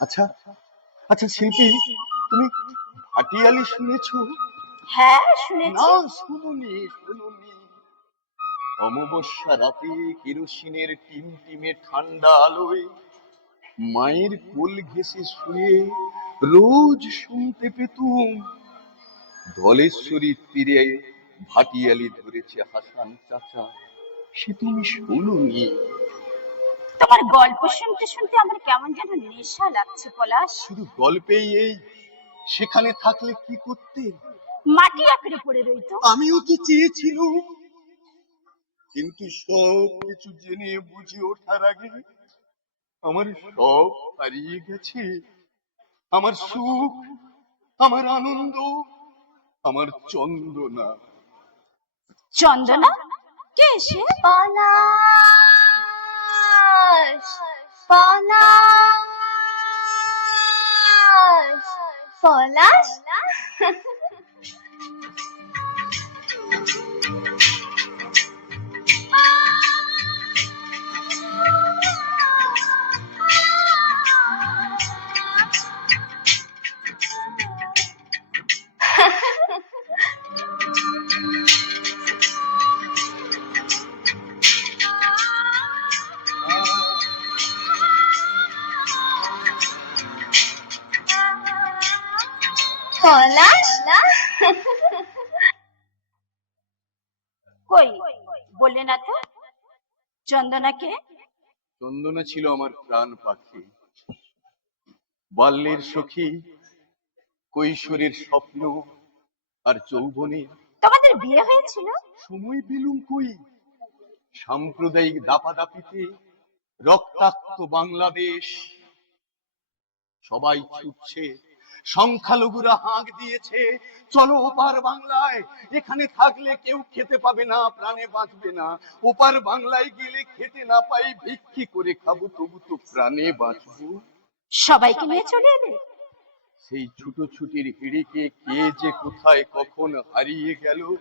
আচ্ছা আচ্ছা শিল্পী তুমি ভাটিয়ালি শুনেছো? হ্যাঁ শুনেছি। না শুনুনি শুনুনি। অমাবস্যা রাতে কেরোসিনের টিমটিমে ঠান্ডা আলোয় মায়ের কোল ঘেঁষে শুয়ে রোজ শুনতে পেতুম। ধলেশ্বরীর তীরে ভাটিয়ালি ধরেছে হাসান চাচা। সে তুমি শুনুনি। তোমার গল্প শুনতে শুনতে আমার কেমন যেন নেশা লাগছে পলাশ। শুধু গল্পেই এই সেখানে থাকলে কি করতে? মাটি আঁকড়ে পড়ে রইতো। আমিও তো চেয়েছিলাম কিন্তু সব কিছু জেনে বুঝে ওঠার আগে আমার সব হারিয়ে গেছে। আমার সুখ আমার আনন্দ আমার চন্দনা। চন্দনা? কে সে? পলাশ পলাশ পলাশ পলাশ কই? বললে না তো? চন্দনাকে? চন্দনা ছিল আমার প্রাণ পাখি। বাল্যের সখী কৈশোরের স্বপ্ন আর যৌবনে। তোমাদের বিয়ে হয়েছিল? সময় বিলুম কই? সাম্প্রদায়িক দাপাদাপিতে রক্তাক্ত বাংলাদেশ। সবাই ছুটছে সংখ্যালঘুরা হাঁক দিয়েছে চলো ওপার বাংলায়। এখানে থাকলে কেউ খেতে পাবে না প্রাণে বাঁচবে না। ওপার বাংলায় গেলে খেতে না পাই ভিক্ষি করে খাব তবু তো প্রাণে বাঁচবো। সবাইকে নিয়ে চলে এলে? সেই ছুটোছুটির হিড়িকে কে যে কোথায় কখন হারিয়ে গেল